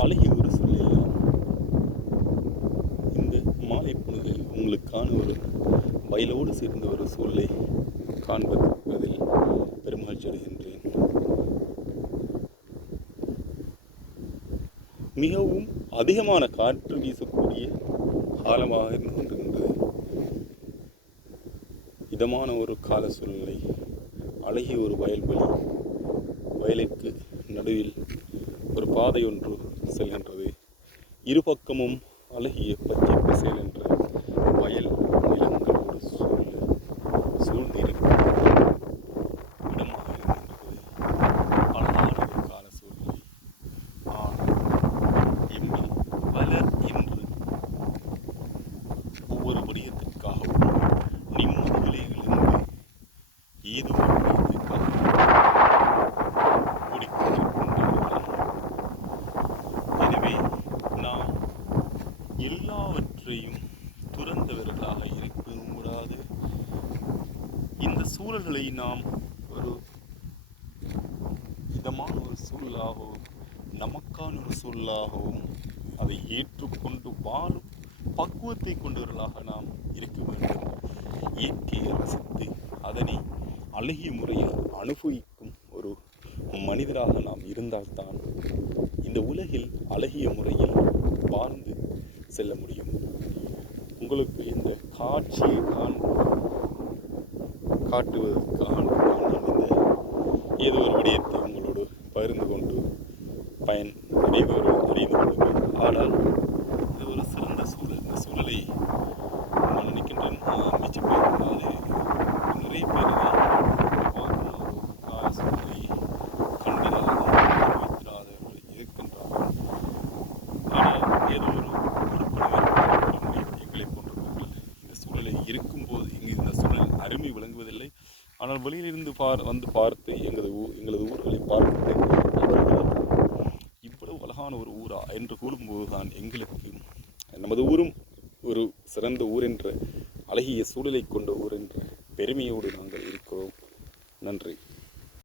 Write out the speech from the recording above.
அழகிய ஒரு சூழ்நிலையில் இந்த மாலை பொழுது உங்களுக்கான ஒரு வயலோடு சேர்ந்த ஒரு சூழலை காண்பதில் பெருமகிழ்ச்சி அடைகின்றேன். மிகவும் அதிகமான காற்று வீசக்கூடிய காலமாக இருந்து கொண்டிருந்தது. இதமான ஒரு கால சூழ்நிலை, அழகிய ஒரு வயல்வெளி, வயலிற்கு நடுவில் ஒரு பாதை ஒன்று செல்கின்றது. இருபக்கமும் அழகிய பச்சை பசேல் என்ற வயல் நிலங்களோடு சூழ்ந்திருக்கும் இடமாக இருக்கின்றது. அழகான ஒரு கால சூழ்நிலை. எம்மில் வளர் என்று ஒவ்வொரு விடயத்திற்காகவும் நிம்மதிகளிலிருந்து ஏதோ ஒரு விடயத்திற்காக ஓடிக்கொண்டிருக்கின்றார்கள். எனவே நாம் எல்லாவற்றையும் துறந்தவர்களாக இருப்பதும் கூடாது. இந்த சூழல்களை நாம் ஒரு இதமான ஒரு சூழலாகவும் நமக்கான ஒரு சூழலாகவும் அதை ஏற்றுக்கொண்டு வாழும் பக்குவத்தை கொண்டவர்களாக நாம் இருக்க வேண்டும். இயற்கையை ரசித்து அதனை அழகிய முறையில் அனுபவிக்கும் ஒரு மனிதராக நாம் இருந்தால்தான் இந்த உலகில் அழகிய முறையில் வாழ்ந்து செல்ல முடியும். உங்களுக்கு இந்த காட்சியை காட்டுவதற்காக நான் இந்த ஏதோ ஒரு விடயத்தை உங்களோடு பகிர்ந்து கொண்டு பயன் அறிந்து கொள்ளுங்கள். ஆனால் இது ஒரு சிறந்த சூழல். இந்த சூழலை நான் நினைக்கின்றேன் மிச்சப்படுத்தாது நிறைய பேர் கால சூழலை கண்டிராதவர்கள் இருக்கின்றார்கள். ஆனால் ஏதோ ஒரு எங்களை போன்றவர்கள் இந்த சூழலை இருக்கும்போது இந்த சூழல் அருமை விளங்குவதில்லை. ஆனால் வெளியிலிருந்து வந்து பார்த்து எங்களது ஊர்களை பார்த்து அவர்கள் இவ்வளவு அழகான ஒரு ஊரா என்று கூறும்போது தான் எங்களுக்கு நமது ஊரும் ஒரு சிறந்த ஊர் என்ற அழகிய சூழலை கொண்ட ஊர் என்ற பெருமையோடு நாங்கள் இருக்கிறோம். நன்றி.